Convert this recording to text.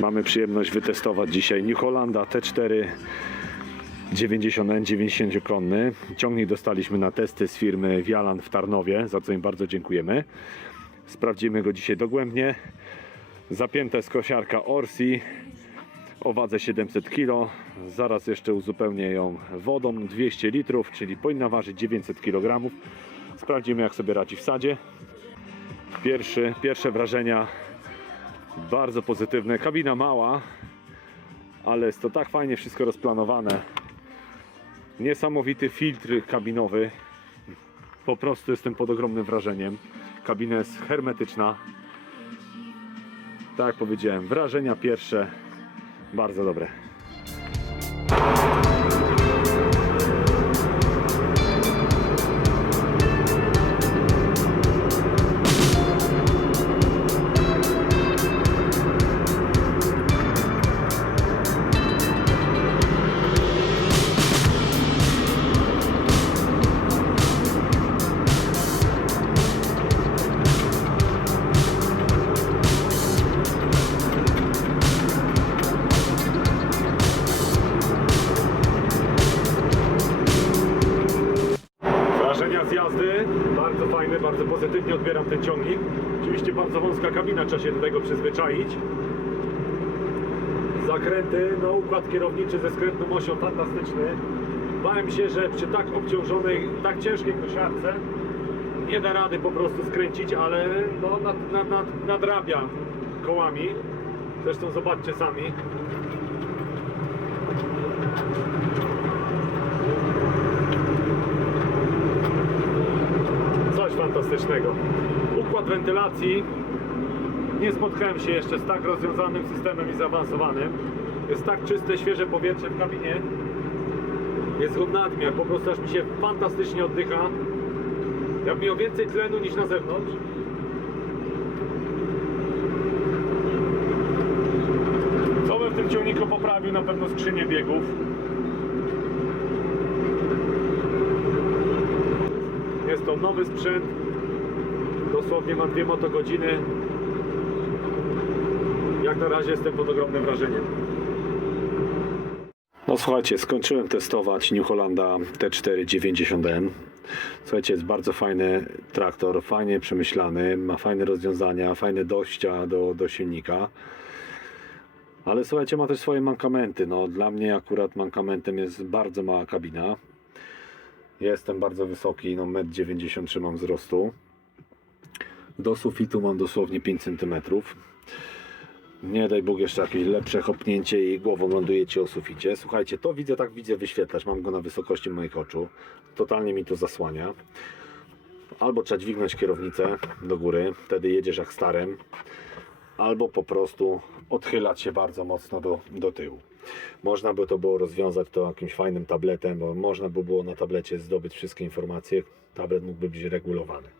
Mamy przyjemność wytestować dzisiaj New Hollanda T4 90N 90-konny. Ciągnik dostaliśmy na testy z firmy Wialan w Tarnowie, za co im bardzo dziękujemy. Sprawdzimy go dzisiaj dogłębnie. Zapięta jest kosiarka Orsi o wadze 700 kg. Zaraz jeszcze uzupełnię ją wodą 200 litrów, czyli powinna ważyć 900 kg. Sprawdzimy jak sobie radzi w sadzie. Pierwszy, pierwsze wrażenia bardzo pozytywne. Kabina mała, ale jest to tak fajnie wszystko rozplanowane. Niesamowity filtr kabinowy. Po prostu jestem pod ogromnym wrażeniem. Kabina jest hermetyczna. Tak jak powiedziałem, wrażenia pierwsze bardzo dobre. Wrażenia z jazdy, bardzo fajne, bardzo pozytywnie odbieram ten ciągnik. Oczywiście bardzo wąska kabina, trzeba się do tego przyzwyczaić. Zakręty, no układ kierowniczy ze skrętną osią fantastyczny. Bałem się, że przy tak obciążonej, tak ciężkiej kosiarce nie da rady po prostu skręcić, ale no, nad, nad, nad, nadrabia kołami. Zresztą zobaczcie sami. Fantastycznego. Układ wentylacji. Nie spotkałem się jeszcze z tak rozwiązanym systemem i zaawansowanym. Jest tak czyste, świeże powietrze w kabinie. Jest go nadmiar, po prostu aż mi się fantastycznie oddycha. Ja miał więcej tlenu niż na zewnątrz. Co bym w tym ciągniku poprawił? Na pewno skrzynię biegów. Jest to nowy sprzęt. Dosłownie mam dwie motogodziny. Jak na razie jestem pod ogromnym wrażeniem. No słuchajcie, skończyłem testować New Hollanda T4 90N. Słuchajcie, jest bardzo fajny traktor, fajnie przemyślany, ma fajne rozwiązania, fajne dojścia do, do silnika. Ale słuchajcie, ma też swoje mankamenty. No, dla mnie akurat mankamentem jest bardzo mała kabina. Jestem bardzo wysoki, no 1,93 m mam wzrostu. Do sufitu mam dosłownie 5 cm. Nie daj Bóg jeszcze jakieś lepsze hopnięcie i głową lądujecie o suficie. Słuchajcie, to widzę, tak widzę wyświetlacz. Mam go na wysokości moich oczu. Totalnie mi to zasłania. Albo trzeba dźwignąć kierownicę do góry, wtedy jedziesz jak starym. Albo po prostu odchylać się bardzo mocno do, do tyłu. Można by to było rozwiązać to jakimś fajnym tabletem, bo można by było na tablecie zdobyć wszystkie informacje. Tablet mógłby być regulowany.